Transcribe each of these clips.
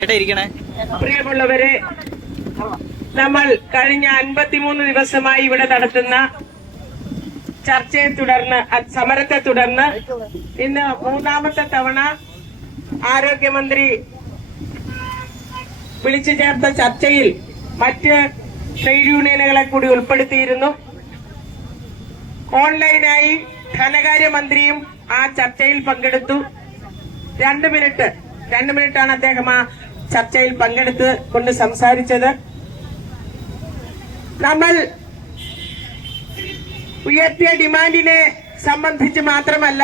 പ്രിയമുള്ളവരെ നമ്മൾ കഴിഞ്ഞ അൻപത്തിമൂന്ന് ദിവസമായി ഇവിടെ നടത്തുന്ന ചർച്ചയെ തുടർന്ന് സമരത്തെ തുടർന്ന് ഇന്ന് മൂന്നാമത്തെ തവണ ആരോഗ്യമന്ത്രി വിളിച്ചു ചേർത്ത ചർച്ചയിൽ മറ്റ് ട്രേഡ് യൂണിയനുകളെ കൂടി ഉൾപ്പെടുത്തിയിരുന്നു. ഓൺലൈനായി ധനകാര്യമന്ത്രിയും ആ ചർച്ചയിൽ പങ്കെടുത്തു. രണ്ട് മിനിറ്റ് രണ്ട് മിനിറ്റാണ് അദ്ദേഹം ആ ചർച്ചയിൽ പങ്കെടുത്ത് കൊണ്ട് സംസാരിച്ചത് നമ്മൾ ഉയർത്തിയ ഡിമാൻഡിനെ സംബന്ധിച്ച് മാത്രമല്ല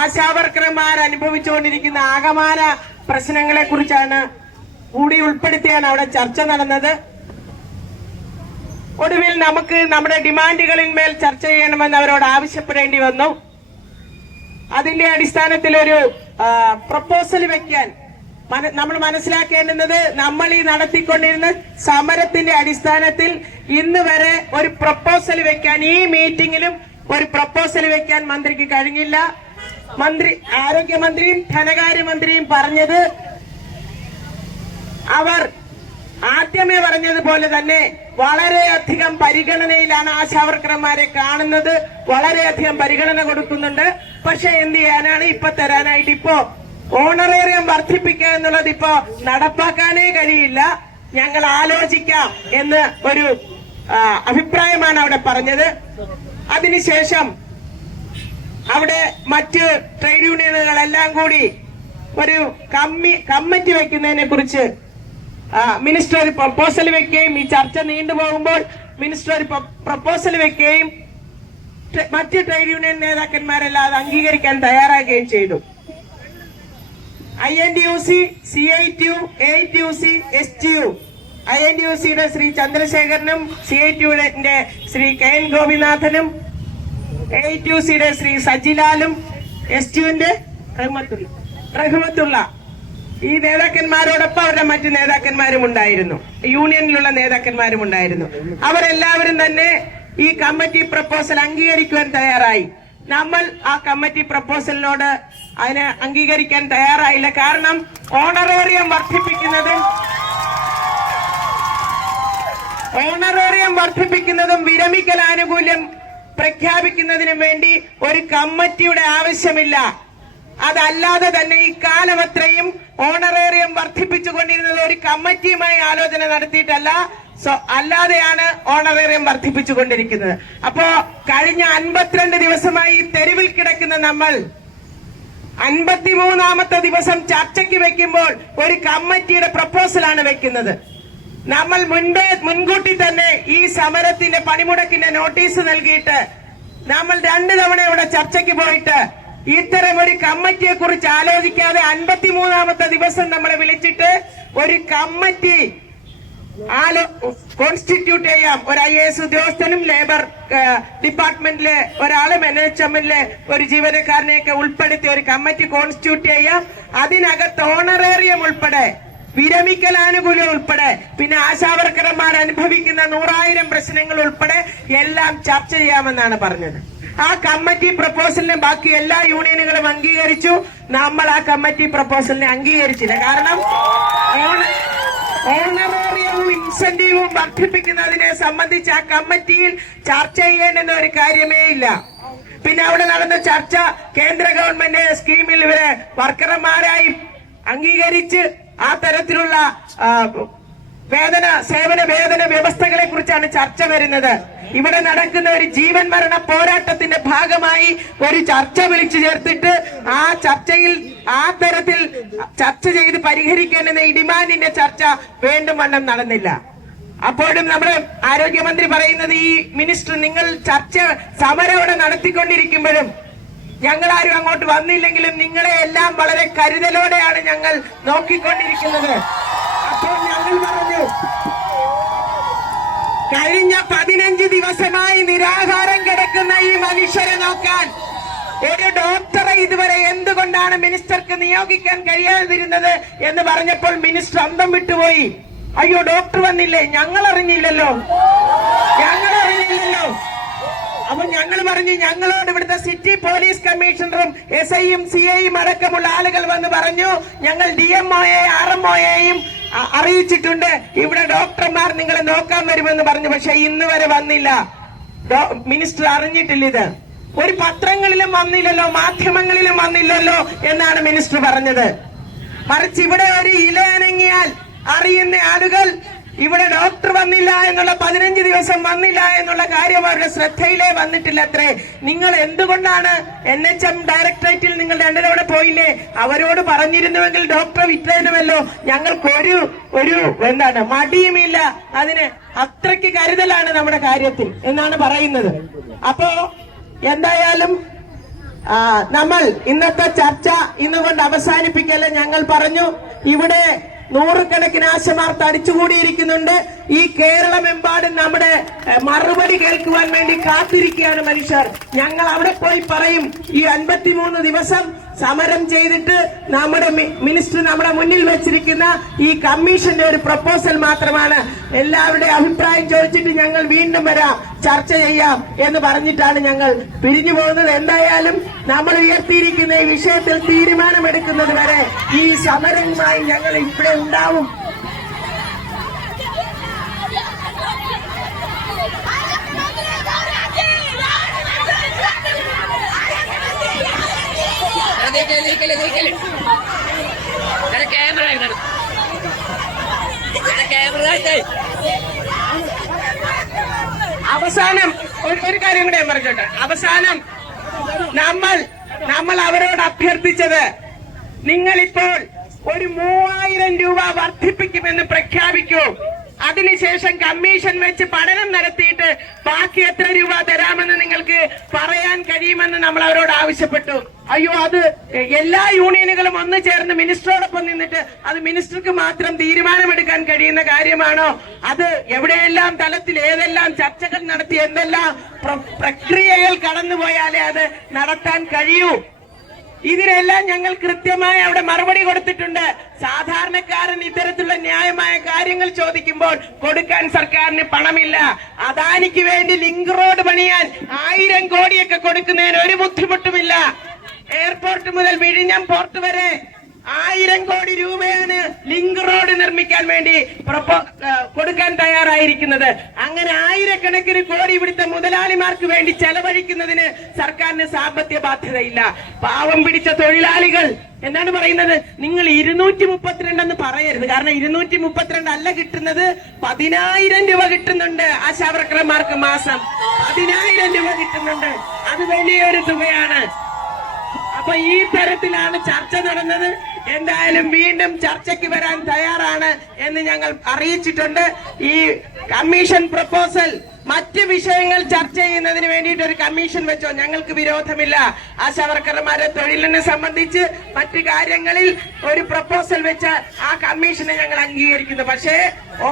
ആശാവർക്കർമാർ അനുഭവിച്ചുകൊണ്ടിരിക്കുന്ന ആകമാന പ്രശ്നങ്ങളെ കുറിച്ചാണ് കൂടി ഉൾപ്പെടുത്തിയാണ് അവിടെ ചർച്ച നടന്നത്. ഒടുവിൽ നമുക്ക് നമ്മുടെ ഡിമാൻഡുകളിന്മേൽ ചർച്ച ചെയ്യണമെന്ന് അവരോട് ആവശ്യപ്പെടേണ്ടി വന്നു. അതിന്റെ അടിസ്ഥാനത്തിൽ ഒരു പ്രപ്പോസൽ വെക്കാൻ നമ്മൾ മനസ്സിലാക്കേണ്ടുന്നത് നമ്മൾ ഈ നടത്തിക്കൊണ്ടിരുന്ന സമരത്തിന്റെ അടിസ്ഥാനത്തിൽ ഇന്ന് വരെ ഒരു പ്രപ്പോസൽ വെക്കാൻ ഈ മീറ്റിംഗിലും ഒരു പ്രപ്പോസൽ വെക്കാൻ മന്ത്രിക്ക് കഴിഞ്ഞില്ല. മന്ത്രി ആരോഗ്യമന്ത്രിയും ധനകാര്യമന്ത്രിയും പറഞ്ഞത് അവർ ആദ്യമേ പറഞ്ഞതുപോലെ തന്നെ വളരെയധികം പരിഗണനയിലാണ് ആശാവർക്കർമാരെ കാണുന്നത്. വളരെയധികം പരിഗണന കൊടുക്കുന്നുണ്ട്. പക്ഷെ എന്ത് ചെയ്യാനാണ്? ഇപ്പൊ തരാനായിട്ട് ഇപ്പോ ഓണറേറിയം വർദ്ധിപ്പിക്കുക എന്നുള്ളത് ഇപ്പോ നടപ്പാക്കാനേ കഴിയില്ല. ഞങ്ങൾ ആലോചിക്കാം എന്ന് ഒരു അഭിപ്രായമാണ് അവിടെ പറഞ്ഞത്. അതിനുശേഷം അവിടെ മറ്റ് ട്രേഡ് യൂണിയനുകളെല്ലാം കൂടി ഒരു കമ്മി കമ്മിറ്റി വെക്കുന്നതിനെ കുറിച്ച് മിനിസ്റ്റർ ഒരു പ്രപ്പോസൽ വെക്കുകയും ഈ ചർച്ച നീണ്ടുപോകുമ്പോൾ മിനിസ്റ്റർ ഒരു പ്രപ്പോസൽ വെക്കുകയും മറ്റ് ട്രേഡ് യൂണിയൻ നേതാക്കന്മാരെല്ലാം അത് അംഗീകരിക്കാൻ തയ്യാറാകുകയും ചെയ്തു. I N D U C C I T A T U C S T U I N U സിയുടെ ശ്രീ ചന്ദ്രശേഖരനും സി ഐ ടി യുടെ ശ്രീ കെ എൻ ഗോപിനാഥനും എ ടി യു സിയുടെ ശ്രീ സജിലാലും എസ് ടി യുവിന്റെ റഹ്മത്തുള്ള റഹ്മത്തുള്ള ഈ നേതാക്കന്മാരോടൊപ്പം അവരുടെ മറ്റു നേതാക്കന്മാരും ഉണ്ടായിരുന്നു. യൂണിയനിലുള്ള നേതാക്കന്മാരും ഉണ്ടായിരുന്നു. അവരെല്ലാവരും തന്നെ ഈ കമ്മിറ്റി പ്രപ്പോസൽ അംഗീകരിക്കുവാൻ തയ്യാറായി. നമ്മൾ ആ കമ്മിറ്റി പ്രപ്പോസലിനോട് അതിനെ അംഗീകരിക്കാൻ തയ്യാറായില്ല. കാരണം ഓണറേറിയം വർദ്ധിപ്പിക്കുന്നതും ഓണറേറിയം വർദ്ധിപ്പിക്കുന്നതും വിരമിക്കൽ ആനുകൂല്യം പ്രഖ്യാപിക്കുന്നതിനും വേണ്ടി ഒരു കമ്മിറ്റിയുടെ ആവശ്യമില്ല. അതല്ലാതെ തന്നെ ഈ കാലമത്രയും ഓണറേറിയം വർദ്ധിപ്പിച്ചുകൊണ്ടിരുന്നത് ഒരു കമ്മിറ്റിയുമായി ആലോചന നടത്തിയിട്ടല്ല. സോ അല്ലാതെയാണ് ഓണറേറിയം വർദ്ധിപ്പിച്ചുകൊണ്ടിരിക്കുന്നത് അപ്പോ കഴിഞ്ഞ അൻപത്തിരണ്ട് ദിവസമായി തെരുവിൽ കിടക്കുന്ന നമ്മൾ അൻപത്തിമൂന്നാമത്തെ ദിവസം ചർച്ചയ്ക്ക് വെക്കുമ്പോൾ ഒരു കമ്മിറ്റിയുടെ പ്രപ്പോസലാണ് വെക്കുന്നത്. നമ്മൾ മുൻപേ മുൻകൂട്ടി തന്നെ ഈ സമരത്തിന്റെ പണിമുടക്കിന്റെ നോട്ടീസ് നൽകിയിട്ട് നമ്മൾ രണ്ടു തവണ ഇവിടെ ചർച്ചയ്ക്ക് പോയിട്ട് ഇത്തരം ഒരു കമ്മിറ്റിയെ കുറിച്ച് ആലോചിക്കാതെ അൻപത്തിമൂന്നാമത്തെ ദിവസം നമ്മളെ വിളിച്ചിട്ട് ഒരു കമ്മിറ്റി ആലോ കോൺസ്റ്റിറ്റ്യൂട്ട് ചെയ്യാം. ഒരു ഐ എ എസ് ഉദ്യോഗസ്ഥനും ലേബർ ഡിപ്പാർട്ട്മെന്റിലെ ഒരാളും എൻ എച്ച് എമ്മിലെ ഒരു ജീവനക്കാരനെയൊക്കെ ഉൾപ്പെടുത്തി ഒരു കമ്മിറ്റി കോൺസ്റ്റിറ്റ്യൂട്ട് ചെയ്യാം. അതിനകത്ത് ഓണറേറിയം ഉൾപ്പെടെ വിരമിക്കൽ ആനുകൂല്യം ഉൾപ്പെടെ പിന്നെ ആശാവർക്കർമാർ അനുഭവിക്കുന്ന നൂറായിരം പ്രശ്നങ്ങൾ ഉൾപ്പെടെ എല്ലാം ചർച്ച ചെയ്യാമെന്നാണ് പറഞ്ഞത്. ആ കമ്മിറ്റി പ്രപ്പോസലിനെ ബാക്കി എല്ലാ യൂണിയനുകളും അംഗീകരിച്ചു. നമ്മൾ ആ കമ്മിറ്റി പ്രപ്പോസലിനെ അംഗീകരിച്ചില്ല. കാരണം ഓണ- ഓണറേറിയവും ഇൻസെന്റീവും വർദ്ധിപ്പിക്കുന്നതിനെ സംബന്ധിച്ച് ആ കമ്മിറ്റിയിൽ ചർച്ച ചെയ്യേണ്ടുന്ന ഒരു കാര്യമേ ഇല്ല. പിന്നെ അവിടെ നടന്ന ചർച്ച കേന്ദ്ര ഗവൺമെന്റ് സ്കീമിൽ ഇവരെ വർക്കർമാരായി അംഗീകരിച്ച് ആ തരത്തിലുള്ള വേതന സേവന വേദന വ്യവസ്ഥകളെ കുറിച്ചാണ് ചർച്ച വരുന്നത്. ഇവിടെ നടക്കുന്ന ഒരു ജീവൻ മരണ പോരാട്ടത്തിന്റെ ഭാഗമായി ഒരു ചർച്ച വിളിച്ചു ചേർത്തിട്ട് ആ ചർച്ചയിൽ ആ തരത്തിൽ ചർച്ച ചെയ്ത് പരിഹരിക്കേണ്ടുന്ന ഈ ഡിമാൻഡിന്റെ ചർച്ച വേണ്ടും വണ്ണം നടന്നില്ല. അപ്പോഴും നമ്മുടെ ആരോഗ്യമന്ത്രി പറയുന്നത് ഈ മിനിസ്റ്റർ നിങ്ങൾ ചർച്ച സമരം ഇവിടെ നടത്തിക്കൊണ്ടിരിക്കുമ്പോഴും ഞങ്ങൾ ആരും അങ്ങോട്ട് വന്നില്ലെങ്കിലും നിങ്ങളെ എല്ലാം വളരെ കരുതലോടെയാണ് ഞങ്ങൾ നോക്കിക്കൊണ്ടിരിക്കുന്നത്. അപ്പോൾ പറഞ്ഞു. കഴിഞ്ഞ പതിനഞ്ച് ദിവസമായി നിരാഹാരം കിടക്കുന്ന ഈ മനുഷ്യരെ നോക്കാൻ ഒരു ഡോക്ടറെ ഇതുവരെ എന്തുകൊണ്ടാണ് മിനിസ്റ്റർക്ക് നിയോഗിക്കാൻ കഴിയാതിരുന്നത് എന്ന് പറഞ്ഞപ്പോൾ മിനിസ്റ്റർ അന്തം വിട്ടുപോയി. അയ്യോ ഡോക്ടർ വന്നില്ലേ? ഞങ്ങൾ അറിഞ്ഞില്ലല്ലോ. ഞങ്ങൾ അറിഞ്ഞില്ലല്ലോ. അപ്പൊ ഞങ്ങൾ പറഞ്ഞു ഞങ്ങളോട് ഇവിടുത്തെ സിറ്റി പോലീസ് കമ്മീഷണറും എസ് ഐയും സി ഐയും അടക്കമുള്ള ആളുകൾ വന്ന് പറഞ്ഞു ഞങ്ങൾ ഡി എംഒയെ ആർ എം ഒയെയും അറിയിച്ചിട്ടുണ്ട്. ഇവിടെ ഡോക്ടർമാർ നിങ്ങളെ നോക്കാൻ വരുമെന്ന് പറഞ്ഞു പക്ഷെ ഇന്ന് വരെ വന്നില്ല. മിനിസ്റ്റർ അറിഞ്ഞിട്ടില്ല ഇത്. ഒരു പത്രങ്ങളിലും വന്നില്ലല്ലോ മാധ്യമങ്ങളിലും വന്നില്ലല്ലോ എന്നാണ് മിനിസ്റ്റർ പറഞ്ഞത്. മറിച്ച് ഇവിടെ ഒരു ഇല അനങ്ങിയാൽ അറിയുന്ന ആളുകൾ ഇവിടെ ഡോക്ടർ വന്നില്ല എന്നുള്ള പതിനഞ്ച് ദിവസം വന്നില്ല എന്നുള്ള കാര്യം അവരുടെ ശ്രദ്ധയിലേ വന്നിട്ടില്ല അത്രേ നിങ്ങൾ എന്തുകൊണ്ടാണ് എൻ എച്ച് എം ഡയറക്ടറേറ്റിൽ നിങ്ങൾ രണ്ടരവിടെ പോയില്ലേ? അവരോട് പറഞ്ഞിരുന്നുവെങ്കിൽ ഡോക്ടറെ വിറ്റേനുമല്ലോ ഞങ്ങൾക്ക് ഒരു ഒരു എന്താണ് മടിയുമില്ല. അതിന് അത്രയ്ക്ക് കരുതലാണ് നമ്മുടെ കാര്യത്തിൽ എന്നാണ് പറയുന്നത്. അപ്പോ എന്തായാലും നമ്മൾ ഇന്നത്തെ ചർച്ച ഇന്നുകൊണ്ട് അവസാനിപ്പിക്കല്ലേ ഞങ്ങൾ പറഞ്ഞു. ഇവിടെ നൂറുകണക്കിന് ആശമാർ തടിച്ചുകൂടിയിരിക്കുന്നുണ്ട്. ഈ കേരളമെമ്പാടും നമ്മുടെ മറുപടി കേൾക്കുവാൻ വേണ്ടി കാത്തിരിക്കുകയാണ് മനുഷ്യർ. ഞങ്ങൾ അവിടെ പോയി പറയും ഈ അൻപത്തിമൂന്ന് ദിവസം സമരം ചെയ്തിട്ട് നമ്മുടെ മിനിസ്റ്റർ നമ്മുടെ മുന്നിൽ വെച്ചിരിക്കുന്ന ഈ കമ്മീഷന്റെ ഒരു പ്രപ്പോസൽ മാത്രമാണ്. എല്ലാവരുടെയും അഭിപ്രായം ചോദിച്ചിട്ട് ഞങ്ങൾ വീണ്ടും വരാം ചർച്ച ചെയ്യാം എന്ന് പറഞ്ഞിട്ടാണ് ഞങ്ങൾ പിരിഞ്ഞു പോകുന്നത്. എന്തായാലും നമ്മൾ ഉയർത്തിയിരിക്കുന്ന ഈ വിഷയത്തിൽ തീരുമാനമെടുക്കുന്നത് വരെ ഈ സമരവുമായി ഞങ്ങൾ ഇവിടെ ഉണ്ടാവും. ക്യാമറ ക്യാമറ അവസാനം ഒരു കാര്യം കൂടെ ഞാൻ പറഞ്ഞോട്ടെ. അവസാനം നമ്മൾ നമ്മൾ അവരോട് അഭ്യർത്ഥിച്ചത് നിങ്ങളിപ്പോൾ ഒരു മൂവായിരം രൂപ വർദ്ധിപ്പിക്കുമെന്ന് പ്രഖ്യാപിക്കൂ. അതിനുശേഷം കമ്മീഷൻ വെച്ച് പഠനം നടത്തിയിട്ട് ബാക്കി എത്ര രൂപ തരാമെന്ന് നിങ്ങൾക്ക് പറയാൻ കഴിയുമെന്ന് നമ്മൾ അവരോട് ആവശ്യപ്പെട്ടു. അയ്യോ അത് എല്ലാ യൂണിയനുകളും ഒന്ന് ചേർന്ന് മിനിസ്റ്ററോടൊപ്പം നിന്നിട്ട് അത് മിനിസ്റ്റർക്ക് മാത്രം തീരുമാനമെടുക്കാൻ കഴിയുന്ന കാര്യമാണോ? അത് എവിടെയെല്ലാം തലത്തിൽ ഏതെല്ലാം ചർച്ചകൾ നടത്തി എന്തെല്ലാം പ്ര- പ്രക്രിയകൾ കടന്നുപോയാലേ അത് നടത്താൻ കഴിയൂ? ഇതിനെല്ലാം ഞങ്ങൾ കൃത്യമായി അവിടെ മറുപടി കൊടുത്തിട്ടുണ്ട്. സാധാരണക്കാരൻ ഇത്തരത്തിലുള്ള ന്യായമായ കാര്യങ്ങൾ ചോദിക്കുമ്പോൾ കൊടുക്കാൻ സർക്കാരിന് പണമില്ല. അദാനിക്ക് വേണ്ടി ലിങ്ക് റോഡ് പണിയാൻ ആയിരം കോടിയൊക്കെ കൊടുക്കുന്നതിന് ഒരു ബുദ്ധിമുട്ടുമില്ല. എയർപോർട്ട് മുതൽ വിഴിഞ്ഞം പോർട്ട് വരെ ആയിരം കോടി രൂപയാണ് ലിങ്ക് റോഡ് നിർമ്മിക്കാൻ വേണ്ടി കൊടുക്കാൻ തയ്യാറായിരിക്കുന്നത്. അങ്ങനെ ആയിരക്കണക്കിന് കോടി ഇവിടുത്തെ മുതലാളിമാർക്ക് വേണ്ടി ചെലവഴിക്കുന്നതിന് സർക്കാരിന് സാമ്പത്തിക ബാധ്യതയില്ല. പാവം പിടിച്ച തൊഴിലാളികൾ. എന്താണ് പറയുന്നത്? നിങ്ങൾ ഇരുന്നൂറ്റി മുപ്പത്തിരണ്ടെന്ന് പറയരുത്. കാരണം ഇരുന്നൂറ്റി മുപ്പത്തിരണ്ട് അല്ല കിട്ടുന്നത് പതിനായിരം രൂപ കിട്ടുന്നുണ്ട് ആശാവർക്കർമാർക്ക് മാസം. പതിനായിരം രൂപ കിട്ടുന്നുണ്ട്. അത് വലിയൊരു തുകയാണ്. അപ്പൊ ഈ തരത്തിലാണ് ചർച്ച നടന്നത്. എന്തായാലും വീണ്ടും ചർച്ചയ്ക്ക് വരാൻ തയ്യാറാണ് എന്ന് ഞങ്ങൾ അറിയിച്ചിട്ടുണ്ട്. ഈ കമ്മീഷൻ പ്രപ്പോസൽ മറ്റ് വിഷയങ്ങൾ ചർച്ച ചെയ്യുന്നതിന് വേണ്ടിയിട്ട് ഒരു കമ്മീഷൻ വെച്ചോ? ഞങ്ങൾക്ക് വിരോധമില്ല. ആ ആശാവർക്കർമാരെ തൊഴിലിനെ സംബന്ധിച്ച് മറ്റു കാര്യങ്ങളിൽ ഒരു പ്രപ്പോസൽ വെച്ച ആ കമ്മീഷനെ ഞങ്ങൾ അംഗീകരിക്കുന്നു. പക്ഷേ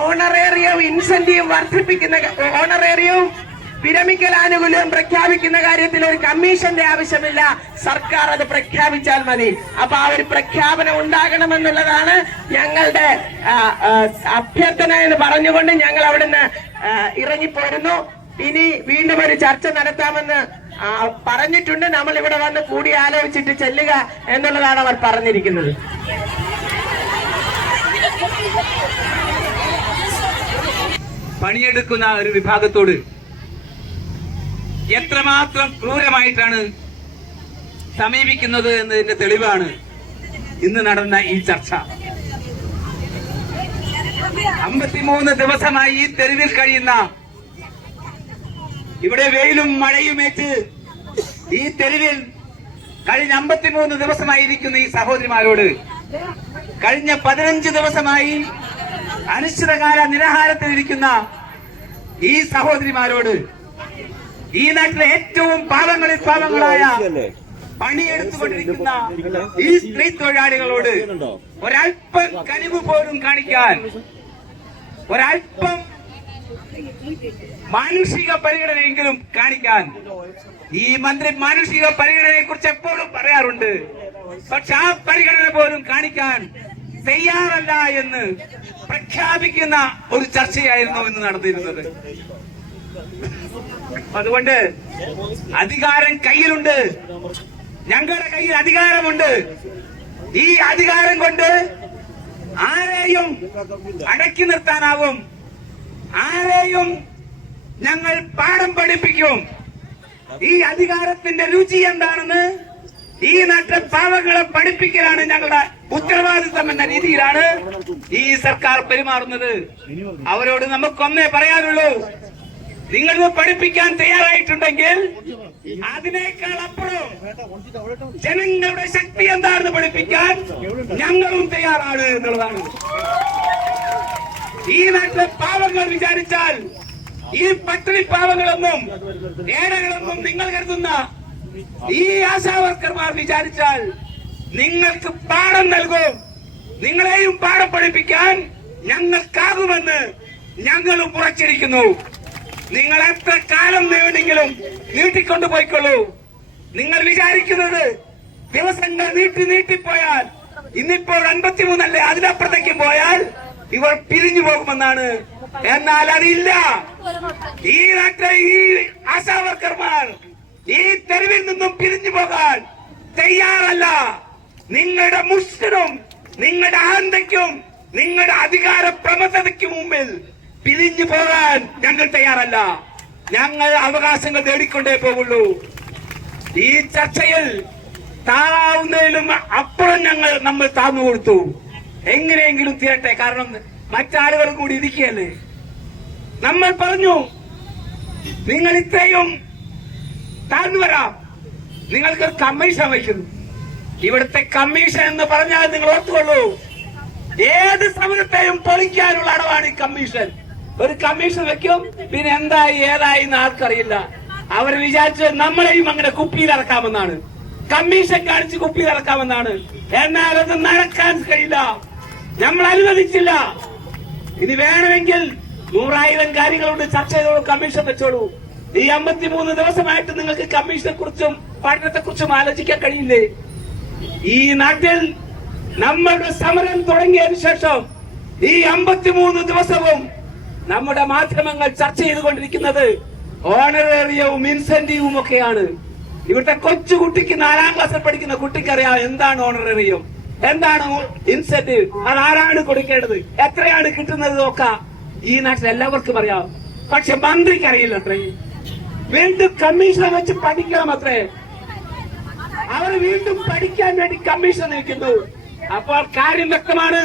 ഓണറേറിയവും ഇൻസെന്റീവ് വർദ്ധിപ്പിക്കുന്ന ഓണറേറിയവും വിരമിക്കൽ ആനുകൂല്യം പ്രഖ്യാപിക്കുന്ന കാര്യത്തിൽ ഒരു കമ്മീഷന്റെ ആവശ്യമില്ല. സർക്കാർ അത് പ്രഖ്യാപിച്ചാൽ മതി. അപ്പൊ ആ ഒരു പ്രഖ്യാപനം ഉണ്ടാകണമെന്നുള്ളതാണ് ഞങ്ങളുടെ അഭ്യർത്ഥന എന്ന് പറഞ്ഞുകൊണ്ട് ഞങ്ങൾ അവിടെ നിന്ന് ഇറങ്ങിപ്പോരുന്നു. ഇനി വീണ്ടും ഒരു ചർച്ച നടത്താമെന്ന് പറഞ്ഞിട്ടുണ്ട്. നമ്മൾ ഇവിടെ വന്ന് കൂടി ആലോചിച്ചിട്ട് ചെല്ലുക എന്നുള്ളതാണ് അവർ പറഞ്ഞിരിക്കുന്നത്. പണിയെടുക്കുന്ന ഒരു വിഭാഗത്തോട് എത്രമാത്രം ക്രൂരമായിട്ടാണ് സമീപിക്കുന്നത് എന്നതിന്റെ തെളിവാണ് ഇന്ന് നടന്ന ഈ ചർച്ച. അമ്പത്തിമൂന്ന് ദിവസമായി ഈ തെരുവിൽ കഴിയുന്ന ഇവിടെ വെയിലും മഴയുമേറ്റ് ഈ തെരുവിൽ കഴിഞ്ഞ അമ്പത്തിമൂന്ന് ദിവസമായിരിക്കുന്ന ഈ സഹോദരിമാരോട് കഴിഞ്ഞ പതിനഞ്ച് ദിവസമായി അനിശ്ചിതകാല നിരാഹാരത്തിലിരിക്കുന്ന ഈ സഹോദരിമാരോട് ഈ നാട്ടിലെ ഏറ്റവും പാവങ്ങളിൽ പാവങ്ങളായ പണിയെടുത്തുകൊണ്ടിരിക്കുന്ന ഈ സ്ത്രീ തൊഴിലാളികളോട് ഒരല്പം കനിവ് പോലും കാണിക്കാൻ ഒരല്പം മാനുഷിക പരിഗണനയെങ്കിലും കാണിക്കാൻ ഈ മന്ത്രി മാനുഷിക പരിഗണനയെ കുറിച്ച് എപ്പോഴും പറയാറുണ്ട്. പക്ഷെ ആ പരിഗണന പോലും കാണിക്കാൻ തയ്യാറല്ല എന്ന് പ്രഖ്യാപിക്കുന്ന ഒരു ചർച്ചയായിരുന്നു ഇന്ന് നടന്നിരുന്നത്. അതുകൊണ്ട് അധികാരം കയ്യിലുണ്ട്. ഞങ്ങളുടെ കയ്യിൽ അധികാരമുണ്ട്. ഈ അധികാരം കൊണ്ട് ആരെയും അടക്കി നിർത്താനാവും. ആരെയും ഞങ്ങൾ പാഠം പഠിപ്പിക്കും. ഈ അധികാരത്തിന്റെ രുചി എന്താണെന്ന് ഈ നാട്ടിലെ പാവങ്ങളെ പഠിപ്പിക്കലാണ് ഞങ്ങളുടെ ഉത്തരവാദിത്തം എന്ന രീതിയിലാണ് ഈ സർക്കാർ പെരുമാറുന്നത്. അവരോട് നമുക്കൊന്നേ പറയാനുള്ളൂ. നിങ്ങളിത് പഠിപ്പിക്കാൻ തയ്യാറായിട്ടുണ്ടെങ്കിൽ അതിനേക്കാൾ അപ്പുറം ജനങ്ങളുടെ ശക്തി എന്താണെന്ന് പഠിപ്പിക്കാൻ ഞങ്ങളും തയ്യാറാണ് എന്നുള്ളതാണ്. ഈ നാട്ടിലെ പാവങ്ങൾ വിചാരിച്ചാൽ ഈ പട്ടിണി പാവങ്ങളൊന്നും ഏടകളൊന്നും നിങ്ങൾ കരുതുന്ന ഈ ആശാവർക്കർമാർ വിചാരിച്ചാൽ നിങ്ങൾക്ക് പാഠം നൽകും. നിങ്ങളെയും പാഠം പഠിപ്പിക്കാൻ ഞങ്ങൾക്കാകുമെന്ന് ഞങ്ങളും ഉറച്ചിരിക്കുന്നു. നിങ്ങൾ എത്ര കാലം വേണമെങ്കിലും നീട്ടിക്കൊണ്ടു പോയിക്കൊള്ളൂ. നിങ്ങൾ വിചാരിക്കുന്നത് ദിവസങ്ങൾ നീട്ടി നീട്ടിപ്പോയാൽ ഇന്നിപ്പോൾ അൻപത്തിമൂന്നല്ലേ? അതിനപ്പുറത്തേക്കും പോയാൽ ഇവർ പിരിഞ്ഞു പോകുമെന്നാണ്. എന്നാൽ അതില്ല. ഈ നാട്ടിലെ ഈ ആശാവർക്കർമാർ ഈ തെരുവിൽ നിന്നും പിരിഞ്ഞു പോകാൻ തയ്യാറല്ല. നിങ്ങളുടെ മുഷ്ടിനും നിങ്ങളുടെ അഹന്തയ്ക്കും നിങ്ങളുടെ അധികാര പ്രമത്തതയ്ക്കും മുമ്പിൽ പിരിഞ്ഞു പോകാൻ ഞങ്ങൾ തയ്യാറല്ല. ഞങ്ങൾ അവകാശങ്ങൾ നേടിക്കൊണ്ടേ പോകുള്ളൂ. ഈ ചർച്ചയിൽ താഴാവുന്നതിലും അപ്പുറം ഞങ്ങൾ നമ്മൾ താന്നു കൊടുത്തു. എങ്ങനെയെങ്കിലും തീരട്ടെ കാരണം മറ്റാളുകൾ കൂടി ഇരിക്കുകയല്ലേ? നമ്മൾ പറഞ്ഞു നിങ്ങൾ ഇത്രയും താഴ്ന്നു വരാം. നിങ്ങൾക്ക് കമ്മീഷൻ വയ്ക്കുന്നു. ഇവിടുത്തെ കമ്മീഷൻ എന്ന് പറഞ്ഞാൽ നിങ്ങൾ ഓർത്തുകൊള്ളൂ. ഏത് സമരത്തെയും പൊളിക്കാനുള്ള അടവാണ് ഈ കമ്മീഷൻ. ഒരു കമ്മീഷൻ വെക്കും. പിന്നെ എന്തായി ഏതായി എന്ന് ആർക്കറിയില്ല. അവർ വിചാരിച്ചത് നമ്മളെയും അങ്ങനെ കുപ്പിയിൽ ഇറക്കാമെന്നാണ്. കമ്മീഷൻ കാണിച്ച് കുപ്പിയിൽ ഇറക്കാമെന്നാണ്. എന്നാൽ അത് നടക്കാൻ കഴിയില്ല. നമ്മൾ അനുവദിച്ചില്ല. ഇനി വേണമെങ്കിൽ നൂറായിരം കാര്യങ്ങളോട് ചർച്ച ചെയ്തോളൂ കമ്മീഷൻ വെച്ചോളൂ. ഈ അമ്പത്തിമൂന്ന് ദിവസമായിട്ട് നിങ്ങൾക്ക് കമ്മീഷനെ കുറിച്ചും പഠനത്തെ കുറിച്ചും ആലോചിക്കാൻ കഴിയില്ലേ? ഈ നാട്ടിൽ നമ്മളുടെ സമരം തുടങ്ങിയതിനു ശേഷം ഈ അമ്പത്തിമൂന്ന് ദിവസവും നമ്മുടെ മാധ്യമങ്ങൾ ചർച്ച ചെയ്തുകൊണ്ടിരിക്കുന്നത് ഓണറേറിയവും ഇൻസെന്റീവും ഒക്കെയാണ്. ഇവിടുത്തെ കൊച്ചു കുട്ടിക്ക് നാലാം ക്ലാസ്സിൽ പഠിക്കുന്ന കുട്ടിക്കറിയാം എന്താണ് ഓണറേറിയം. എന്താണ് ഇൻസെന്റീവ്? അത് ആരാണ് കൊടുക്കേണ്ടത്? എത്രയാണ് കിട്ടുന്നത് നോക്കാം ഈ നാട്ടിൽ എല്ലാവർക്കും അറിയാം. പക്ഷെ മന്ത്രിക്ക് അറിയില്ല അത്രേ വീണ്ടും കമ്മീഷൻ വെച്ച് പഠിക്കണം അത്രേ അവർ വീണ്ടും പഠിക്കാൻ വേണ്ടി കമ്മീഷൻ നിൽക്കുന്നു. അപ്പോൾ കാര്യം വ്യക്തമാണ്.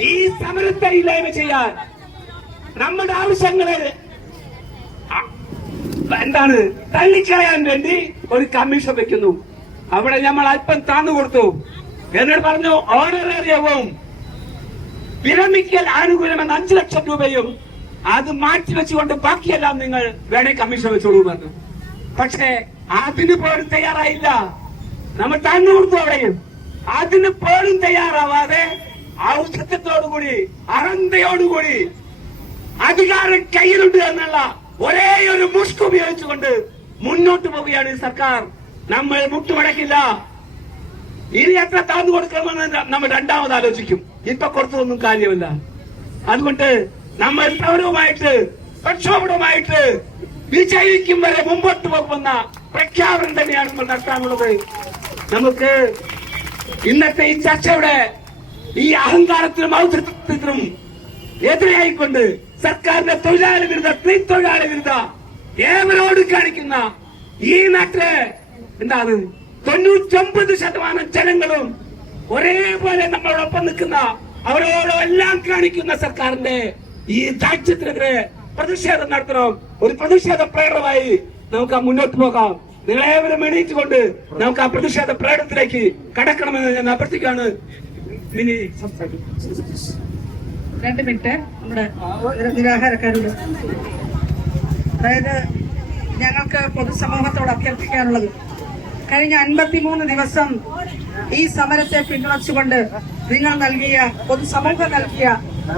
ഈ സമരത്തെ ഇല്ലായ്മ ചെയ്യാൻ നമ്മുടെ ആവശ്യങ്ങളെ. എന്താണ്? തള്ളിക്കളയാൻ വേണ്ടി ഒരു കമ്മീഷൻ വെക്കുന്നു അവിടെ നമ്മൾ അല്പം താന്നു കൊടുത്തു. എന്നോട് പറഞ്ഞു ഓണറേറിയവും വിരമിക്കൽ ആനുകൂല്യം അഞ്ചു ലക്ഷം രൂപയും അത് മാറ്റി വെച്ചുകൊണ്ട് ബാക്കിയെല്ലാം നിങ്ങൾ വേണേ കമ്മീഷൻ വെച്ചോളൂ പറഞ്ഞു. പക്ഷേ അതിന് പോലും തയ്യാറായില്ല. നമ്മൾ താന്നു കൊടുത്തു അവിടെയും. അതിന് പോലും തയ്യാറാവാതെ ഔഷധത്തോടുകൂടി അഹന്തയോടുകൂടി അധികാരം കയ്യിലുണ്ട് എന്നുള്ള ഒരേ ഒരു മുഷ്ക് ഉപയോഗിച്ചുകൊണ്ട് മുന്നോട്ട് പോവുകയാണ് സർക്കാർ. നമ്മൾ മുട്ടുമടക്കില്ല. ഇനി എത്ര താന്നു കൊടുക്കണമെന്ന് നമ്മൾ രണ്ടാമത് ആലോചിക്കും. ഇപ്പൊ കൊടുത്തതൊന്നും കാര്യമില്ല. അതുകൊണ്ട് നമ്മൾ സമരവുമായിട്ട് പ്രക്ഷോഭവുമായിട്ട് വിജയിക്കും വരെ മുമ്പോട്ട് പോകുന്ന പ്രഖ്യാപനം തന്നെയാണ് നമ്മൾ നടത്താനുള്ളത്. നമുക്ക് ഇന്നത്തെ ഈ ചർച്ചയുടെ ഈ അഹങ്കാരത്തിനും ഔദ്യത്വത്തിനും എതിരെയായിക്കൊണ്ട് സർക്കാരിന്റെ തൊഴിലാളി വിരുദ്ധ സ്ത്രീ തൊഴിലാളി വിരുദ്ധ ഏവരോട് കാണിക്കുന്ന ഈ നാട്ടിലെ എന്താണ്? തൊണ്ണൂറ്റൊമ്പത് ശതമാനം ജനങ്ങളും ഒരേപോലെ നമ്മളോടൊപ്പം നിൽക്കുന്ന അവരോടോ എല്ലാം കാണിക്കുന്ന സർക്കാരിന്റെ ഈ ദാക്ഷ്യത്തിനെതിരെ പ്രതിഷേധം നടത്തണം. ഒരു പ്രതിഷേധ പ്രേരണമായി നമുക്ക് മുന്നോട്ട് പോകാം. നിങ്ങളേവരും എണീറ്റുകൊണ്ട് നമുക്ക് ആ പ്രതിഷേധ പ്രേരണത്തിലേക്ക് കടക്കണമെന്ന് ഞാൻ അഭ്യർത്ഥിക്കുകയാണ്. മിനി സംസാരിക്കും. രണ്ട് മിനിറ്റ്. നമ്മുടെ നിരാഹാരക്കാരുണ്ട്. അതായത് ഞങ്ങൾക്ക് പൊതുസമൂഹത്തോട് അഭ്യർത്ഥിക്കാനുള്ളത്. കഴിഞ്ഞ അൻപത്തിമൂന്ന് ദിവസം ഈ സമരത്തെ പിന്തുണച്ചുകൊണ്ട് നിങ്ങൾ നൽകിയ പൊതുസമൂഹം നൽകിയ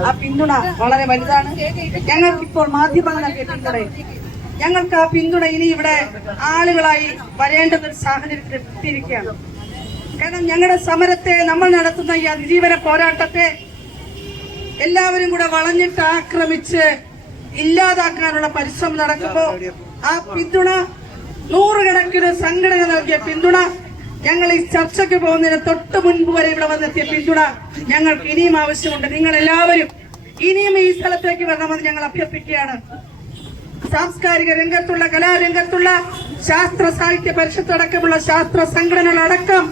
ആ പിന്തുണ വളരെ വലുതാണ്. ഞങ്ങൾക്കിപ്പോൾ മാധ്യമങ്ങൾ നൽകിയ പിന്തുണയും ഞങ്ങൾക്ക് ആ പിന്തുണ ഇനി ഇവിടെ ആളുകളായി വരേണ്ടുന്ന ഒരു സാഹചര്യത്തിൽ എത്തിയിരിക്കുകയാണ്. കാരണം ഞങ്ങളുടെ സമരത്തെ നമ്മൾ നടത്തുന്ന ഈ അതിജീവന പോരാട്ടത്തെ എല്ലാവരും കൂടെ വളഞ്ഞിട്ട് ആക്രമിച്ച് ഇല്ലാതാക്കാനുള്ള പരിശ്രമം നടക്കുമ്പോ ആ പിന്തുണ നൂറുകണക്കിന് സംഘടന നൽകിയ പിന്തുണ ഞങ്ങൾ ഈ ചർച്ചയ്ക്ക് പോകുന്നതിന് തൊട്ട് മുൻപ് വരെ ഇവിടെ വന്നെത്തിയ പിന്തുണ ഞങ്ങൾക്ക് ഇനിയും ആവശ്യമുണ്ട്. നിങ്ങൾ എല്ലാവരും ഇനിയും ഈ സ്ഥലത്തേക്ക് വരണമെന്ന് ഞങ്ങൾ അഭ്യർത്ഥിക്കുകയാണ്. സാംസ്കാരിക രംഗത്തുള്ള കലാരംഗത്തുള്ള ശാസ്ത്ര സാഹിത്യ പരിഷത്തടക്കമുള്ള ശാസ്ത്ര സംഘടനകളടക്കം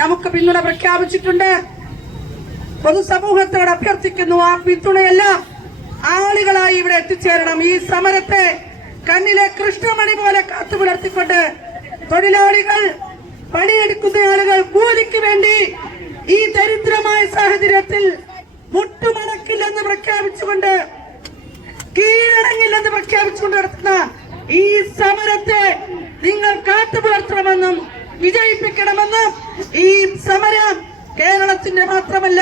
നമുക്ക് പിന്തുണ പ്രഖ്യാപിച്ചിട്ടുണ്ട്. പൊതുസമൂഹത്തോട് അഭ്യർത്ഥിക്കുന്നു. ആ പിന്തുണയെല്ലാം ആളുകളായി ഇവിടെ എത്തിച്ചേരണം. ഈ സമരത്തെ കണ്ണിലെ കൃഷ്ണമണി പോലെ കാത്തുപുലർത്തിക്കൊണ്ട് തൊഴിലാളികൾ പണിയെടുക്കുന്ന ആളുകൾ കൂലിക്ക് വേണ്ടി ഈ ദരിദ്രമായ സാഹചര്യത്തിൽ മുട്ടുമടക്കില്ലെന്ന് പ്രഖ്യാപിച്ചുകൊണ്ട് കീഴടങ്ങില്ലെന്ന് പ്രഖ്യാപിച്ചുകൊണ്ട് നടത്തുന്ന ഈ സമരത്തെ നിങ്ങൾ കാത്തുപുലർത്തണമെന്നും വിജയിപ്പിക്കണമെന്നും ഈ സമരം കേരളത്തിന്റെ മാത്രമല്ല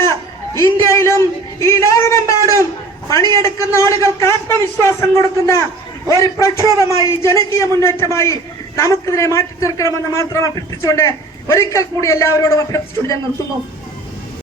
ഇന്ത്യയിലും ഈ ലോകമെമ്പാടും പണിയെടുക്കുന്ന ആളുകൾക്ക് ആത്മവിശ്വാസം കൊടുക്കുന്ന ഒരു പ്രക്ഷോഭമായി ജനകീയ മുന്നേറ്റമായി നമുക്കിതിനെ മാറ്റി തീർക്കണമെന്ന് മാത്രം അഭ്യർത്ഥിച്ചുകൊണ്ട് ഒരിക്കൽ കൂടി എല്ലാവരോടും അഭ്യർത്ഥിച്ചുകൊണ്ട് ഞാൻ നിർത്തുന്നു.